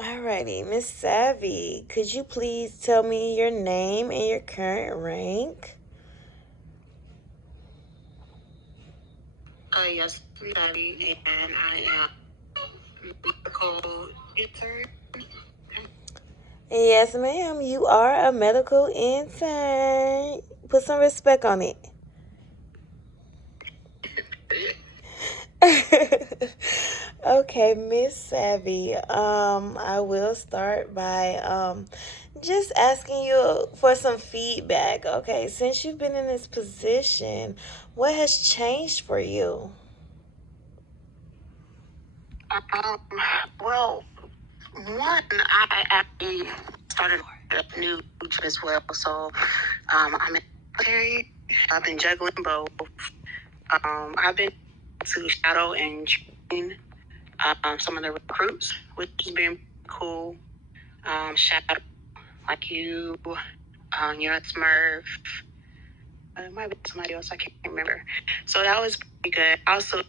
Alrighty, Miss Savvy, could you please tell me your name and your current rank? Yes, Daddy, and I am medical intern. Yes, ma'am, you are a medical intern. Put some respect on it. Okay, Miss Savvy. I will start by just asking you for some feedback. Okay, since you've been in this position, what has changed for you? Um, well, one, I actually started a new job as well. So, I'm in the military. I've been juggling both. I've been to shadow and train some of the recruits, which has been cool. Shadow, like you, Smurf. It might be somebody else. I can't remember. So that was pretty good. Also,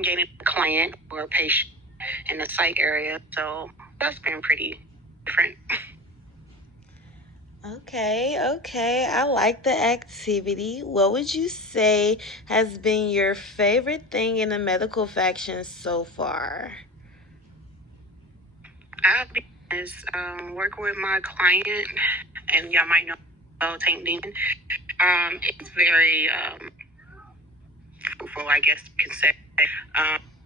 gaining a client or a patient in the psych area. So that's been pretty different. Okay. I like the activity. What would you say has been your favorite thing in the medical faction so far? I've been working with my client, and y'all might know Tank Demon. It's very fruitful, I guess you can say.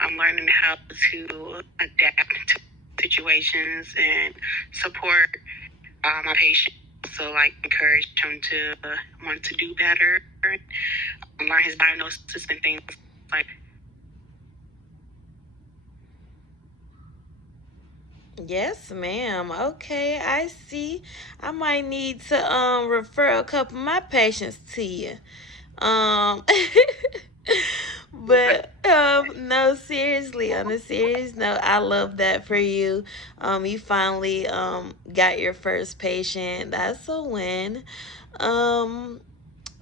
I'm learning how to adapt to situations and support my patients. So, like, encourage him to want to do better, learn his diagnosis and things like. Yes, ma'am. Okay, I see. I might need to refer a couple of my patients to you. Um but no, seriously, on a serious note, I love that for you. You finally got your first patient. That's a win. Um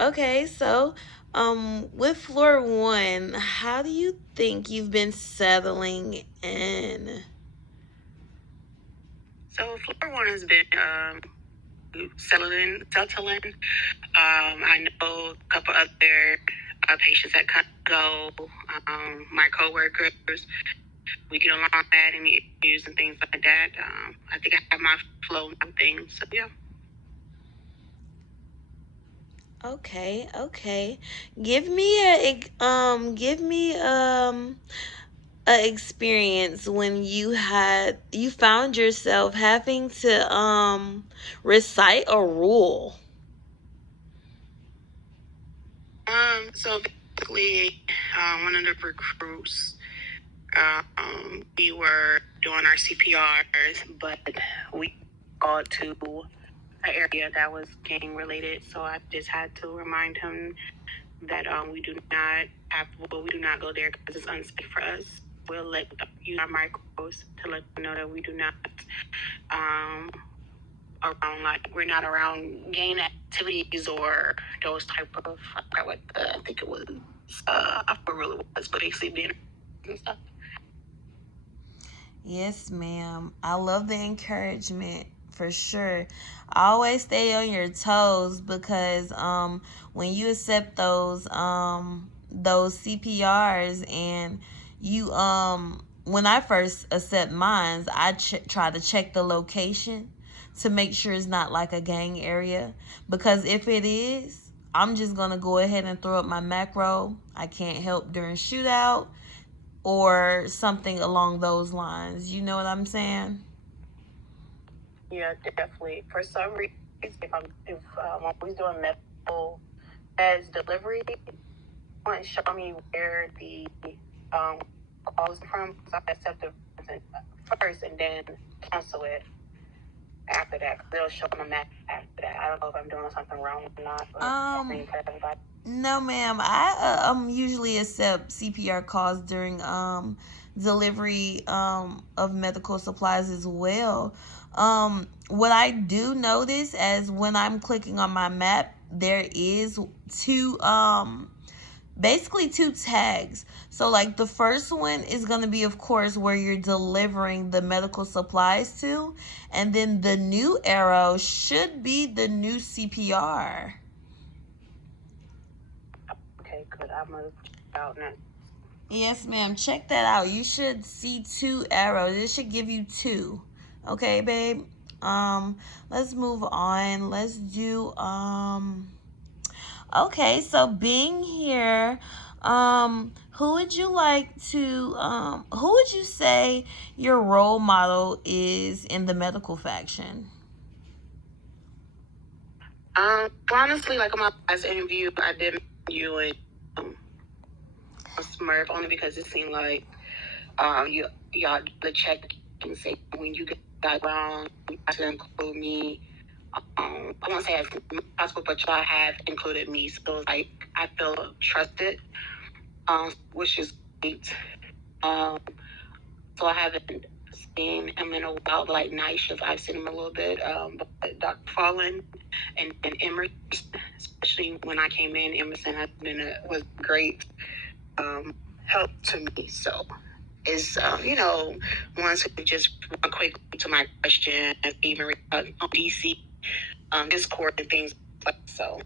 okay, so with floor 1, how do you think you've been settling in? So, floor one has been settling. I know a couple other patients that go. My coworkers, we get along bad, any issues and things like that. I think I have my flow and things. So yeah. Okay. Give me a experience when you found yourself having to recite a rule. So basically, one of the recruits, we were doing our CPRs, but we got to an area that was gang related. So I just had to remind him that we do not go there because it's unsafe for us. We'll let use our micros to let them know that we do not um around, like, we're not around gang activities or those type of, I think it was I forgot really what it was, but basically dinner and stuff. Yes, ma'am. I love the encouragement for sure. Always stay on your toes because when you accept those CPRs and you when I first accept mines, I try to check the location to make sure it's not like a gang area, because if it is, I'm just gonna go ahead and throw up my macro. I can't help during shootout or something along those lines. You know what I'm saying? Yeah, definitely. For some reason, if when we're doing medical as delivery, want to show me where the um calls from, because I accept the first and then cancel it after that. 'Cause they'll show them a map after that. I don't know if I'm doing something wrong or not, but Um, same for everybody. no, ma'am. I usually accept CPR calls during delivery of medical supplies as well. What I do notice as when I'm clicking on my map, there is two basically two tags. So like the first one is going to be, of course, where you're delivering the medical supplies to, and then the new arrow should be the new CPR. Okay, good. I'm gonna check out now. Yes, ma'am. Check that out. You should see two arrows. It should give you two. Okay, babe. Let's move on. Let's do okay, so being here, who would you like to who would you say your role model is in the medical faction? Honestly, like on my last interview, I did you and Smurf only because it seemed like y'all the check and say when you get that wrong, you have to include me. I won't say as much as possible, but y'all have included me, so it's like I feel trusted, which is great. Um, so I haven't seen him in a while, but like night shift, I've seen him a little bit. But Dr. Fallen and Emerson, especially when I came in, Emerson was great help to me. So is ones who just run quickly to my question, even on DC Discord and things like that. So.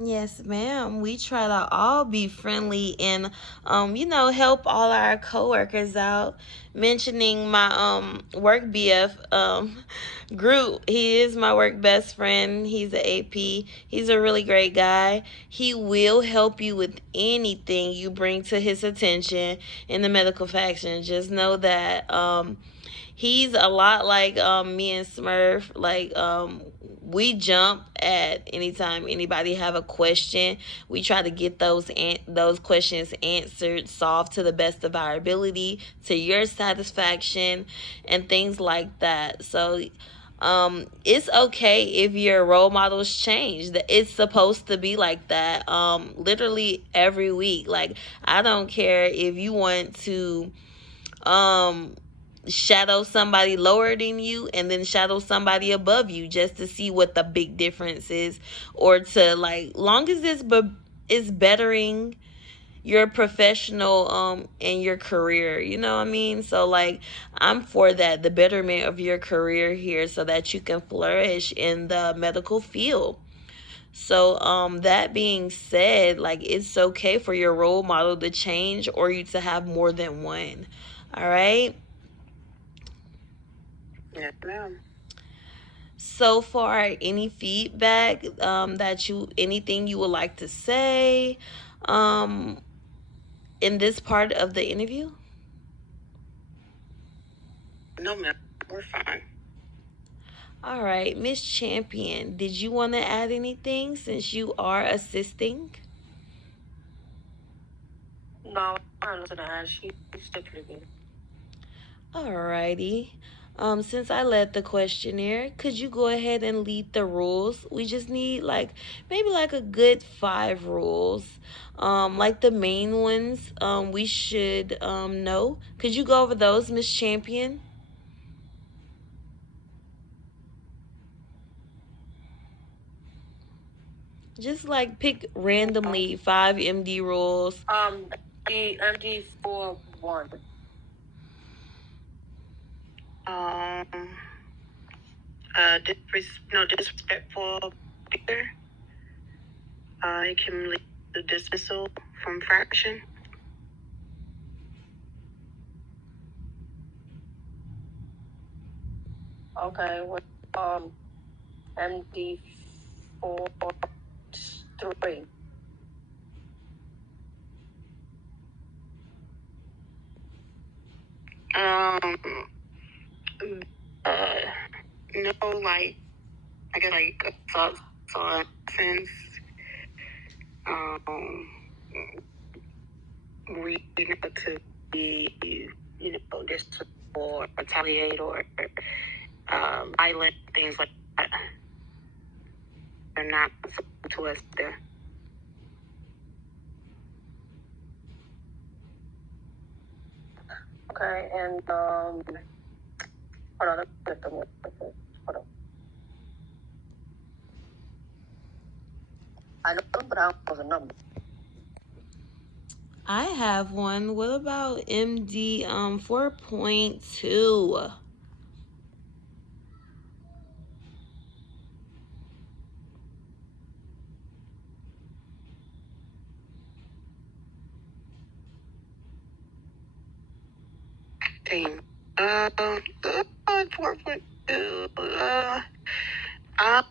Yes, ma'am. We try to all be friendly and, help all our coworkers out. Mentioning my work BF, Groot. He is my work best friend. He's an AP. He's a really great guy. He will help you with anything you bring to his attention in the medical faction. Just know that he's a lot like me and Smurf. Like we jump at anytime anybody have a question. We try to get those questions answered, solved to the best of our ability, to your satisfaction, and things like that. So it's okay if your role models change. It's supposed to be like that. Literally every week. Like I don't care if you want to um shadow somebody lower than you and then shadow somebody above you just to see what the big difference is, or to like long as it's bettering your professional and your career, you know what I mean? So like I'm for that, the betterment of your career here so that you can flourish in the medical field. So that being said, like it's okay for your role model to change or you to have more than one. All right? Yes, ma'am. So far, any feedback anything you would like to say um, in this part of the interview? No, ma'am. We're fine. All right, Miss Champion, did you want to add anything since you are assisting? No, I'm not gonna ask. She's definitely good. Alrighty. Since I led the questionnaire, could you go ahead and lead the rules? We just need like maybe like a good 5 rules. Like the main ones we should know. Could you go over those, Miss Champion? Just like pick randomly 5 MD rules. The MD41. Um, disrespectful speaker. It can lead to dismissal from fraction. Okay, what MD43. Um, no, like I guess like thoughts on sense. Um, we need to be, disrespectful or retaliate or violent things like that. They're not to us there. Okay, and hold on, let's get the word. Hold on. I know, but I don't know the number. I have one. What about MD 4.2? Team. 4.2. I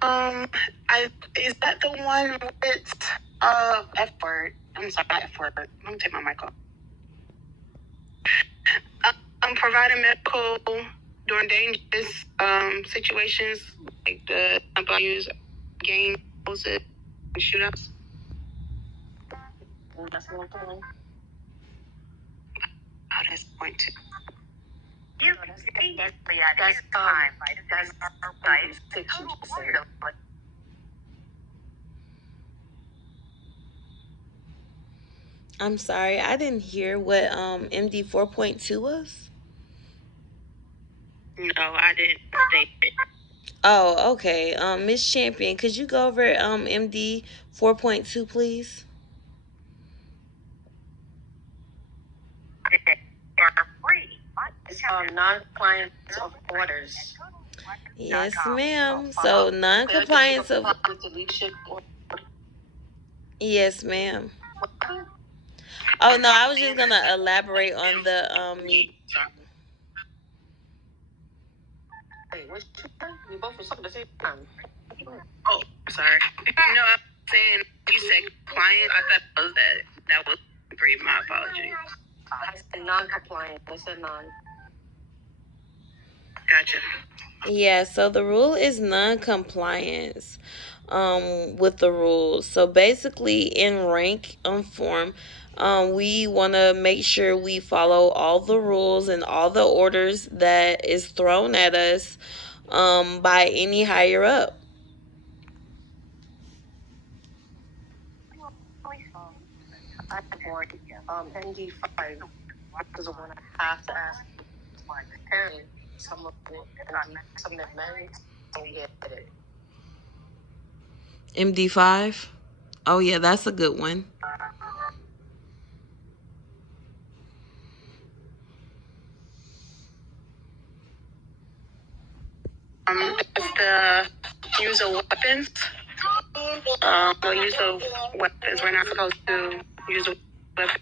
is that the one with F word? I'm sorry, F word. Let me take my mic off. Providing medical during dangerous situations like the use game shootouts. That's one thing. Oh, that's point two. I'm sorry, I didn't hear what MD 4.2 was. No, I didn't state it. Oh, okay. Miss Champion, could you go over MD 4.2, please? Non-compliance of orders. Yes, ma'am. So non-compliance of. Yes, ma'am. Oh no, I was just gonna elaborate on the me. Wait, what's you both were talking at the same time. Oh, sorry. No, I'm saying you said compliant. I thought that was that was brief. My apologies. I said non-compliant. I said non. Gotcha. Yeah, so the rule is non-compliance with the rules. So basically, in rank form, we want to make sure we follow all the rules and all the orders that is thrown at us by any higher up. ND5 is the one I have to ask. Apparently, some of the men don't get it. MD5. Oh yeah, that's a good one. It's the use of weapons. The use of weapons. We're not supposed to use a weapon.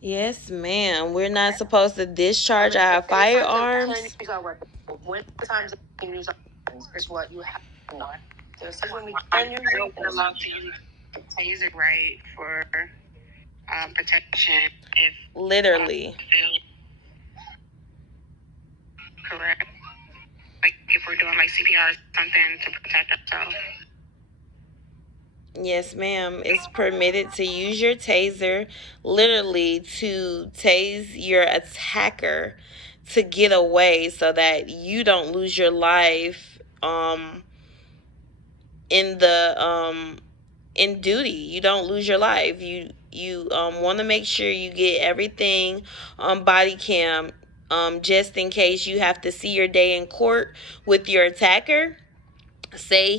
Yes, ma'am. We're not supposed to discharge our firearms. When times can use weapons is what you have to know. So when we can use it, we're allowed to use taser right for protection. If Literally. Correct. Like if we're doing like CPR or something to protect ourselves. Yes, ma'am. It's permitted to use your taser literally to tase your attacker to get away so that you don't lose your life in the in duty. You don't lose your life. You want to make sure you get everything on body cam just in case you have to see your day in court with your attacker. Say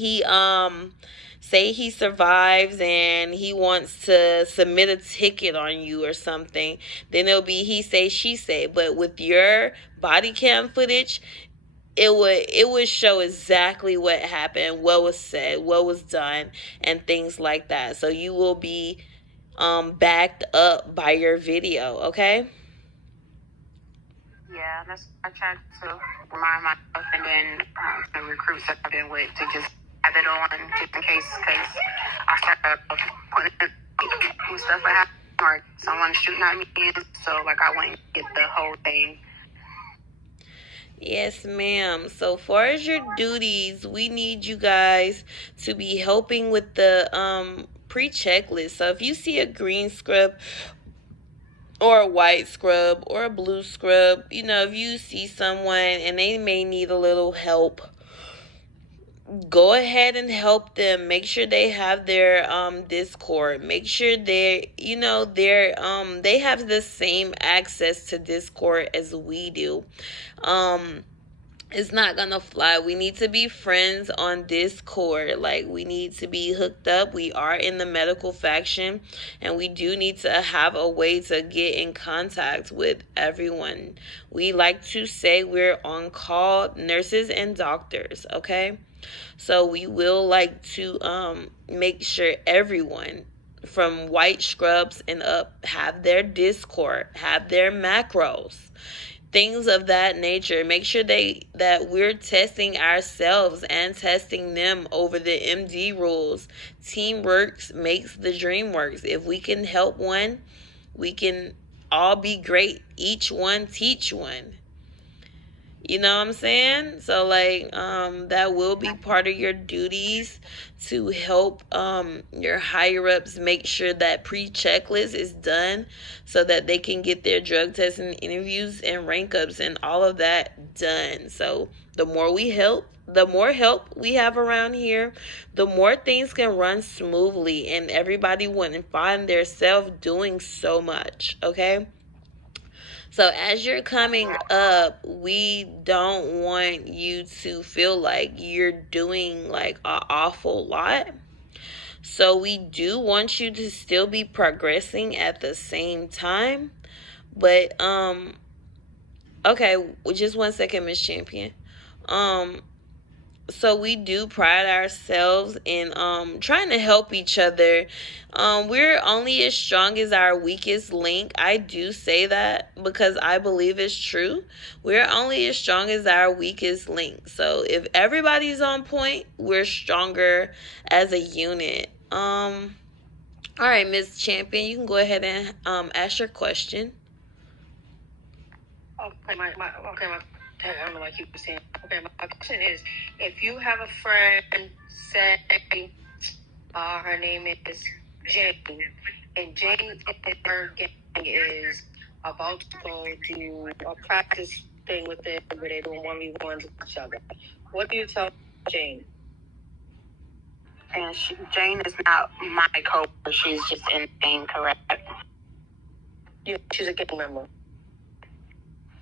he survives and he wants to submit a ticket on you or something, then it'll be he say she say. But with your body cam footage, it would show exactly what happened, what was said, what was done, and things like that. So you will be backed up by your video. Okay. Yeah, I try to remind myself and then the recruits that I've been with to just have it on just in case, because I start putting stuff that happen or someone shooting at me, so like I want to get the whole thing. Yes, ma'am. So far as your duties, we need you guys to be helping with the pre-checklist. So if you see a green scrub or a white scrub or a blue scrub, if you see someone and they may need a little help, go ahead and help them. Make sure they have their Discord. Make sure they have the same access to Discord as we do. It's not gonna fly. We need to be friends on Discord. Like, we need to be hooked up. We are in the medical faction, and we do need to have a way to get in contact with everyone. We like to say we're on call nurses and doctors, okay? So we will like to make sure everyone from white scrubs and up have their Discord, have their macros, things of that nature. Make sure that we're testing ourselves and testing them over the MD rules. Teamwork makes the dream works. If we can help one, we can all be great. Each one teach one. You know what I'm saying? So like that will be part of your duties, to help your higher ups make sure that pre-checklist is done so that they can get their drug tests and interviews and rank ups and all of that done. So the more we help, the more help we have around here, the more things can run smoothly, and everybody wouldn't find their self doing so much, okay? So as you're coming up, we don't want you to feel like you're doing like an awful lot. So we do want you to still be progressing at the same time. But okay, just 1 second, Miss Champion. Um so we do pride ourselves in trying to help each other. We're only as strong as our weakest link. I do say that because I believe it's true. We're only as strong as our weakest link. So if everybody's on point, we're stronger as a unit. All right, Miss Champion, you can go ahead and ask your question. I'm like you were saying. Okay, my question is, if you have a friend, say, her name is Jane, and Jane and her gang is about to go do a practice thing with it where they're doing 1v1s with each other, what do you tell Jane? And Jane is not my coach. She's just incorrect. Yeah, she's a gang member.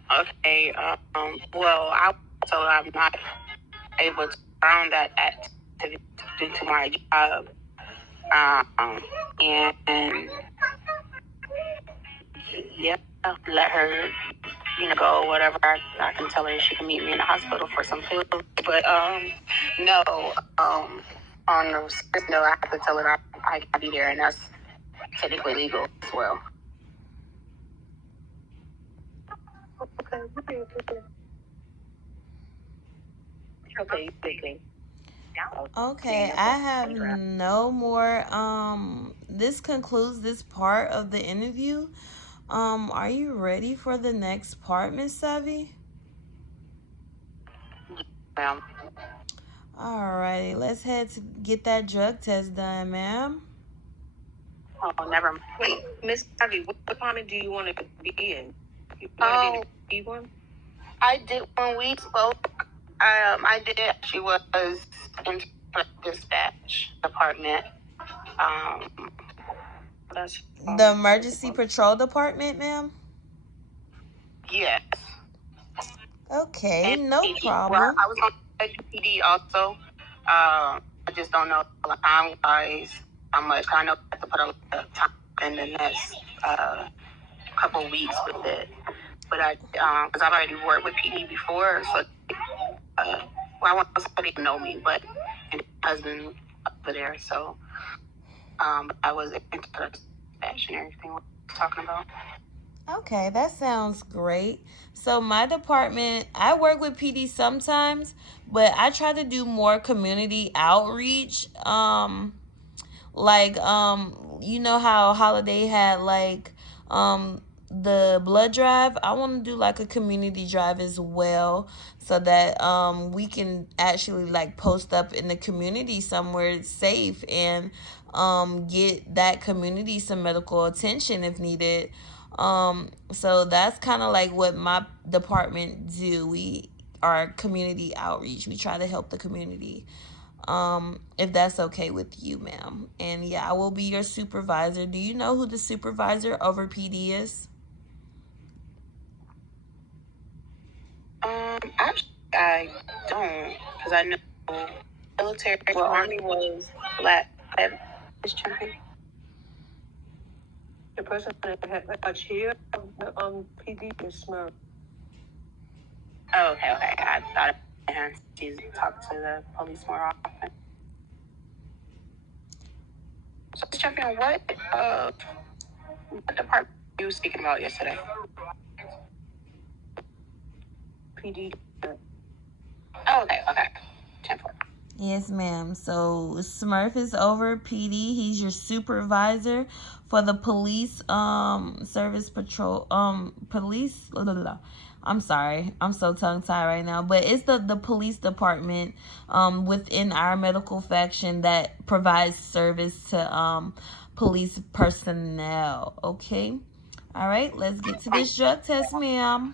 Okay. Well, I so I'm not able to round that activity due to my job. And yeah, let her, go whatever. I can tell her she can meet me in the hospital for some food. But no, on the serious note, I have to tell her I gotta be there, and that's technically legal as well. Okay, thinking. Okay, I have no more. This concludes this part of the interview. Are you ready for the next part, Miss Savvy? Ma'am. Alrighty, let's head to get that drug test done, ma'am. Oh, never mind. Wait, Miss Savvy, what department do you want to be in? You want to be one? I did when we spoke. I did. She was in dispatch department. That's The emergency patrol department, ma'am? Yes. Okay, And no PD. problem. Well, I was on PD also. I just don't know time wise how much. I know I have to put a lot of time in the next couple weeks with it. But because I've already worked with PD before, so I want somebody to know me, but and husband over there, so I was interested in everything we're talking about. Okay, that sounds great. So my department, I work with PD sometimes, but I try to do more community outreach. Like you know how Holiday had like the blood drive. I want to do like a community drive as well, so that we can actually like post up in the community somewhere safe, and get that community some medical attention if needed. So that's kind of like what my department do. We are community outreach. We try to help the community. If that's okay with you, ma'am. And yeah, I will be your supervisor. Do you know who the supervisor over PD is? Actually, I I don't, because I know military. Well, Army was black. Is champion. The person that had a chair on PD is Smurf. Oh, okay. I thought she's talked to the police more often. So, champion, what department you were speaking about yesterday? PD. Oh, okay. 10-4. Yes, ma'am. So Smurf is over PD. He's your supervisor for the police service patrol police blah, blah, blah. I'm sorry. I'm so tongue tied right now. But it's the police department within our medical faction that provides service to police personnel. Okay. All right, let's get to this drug test, ma'am.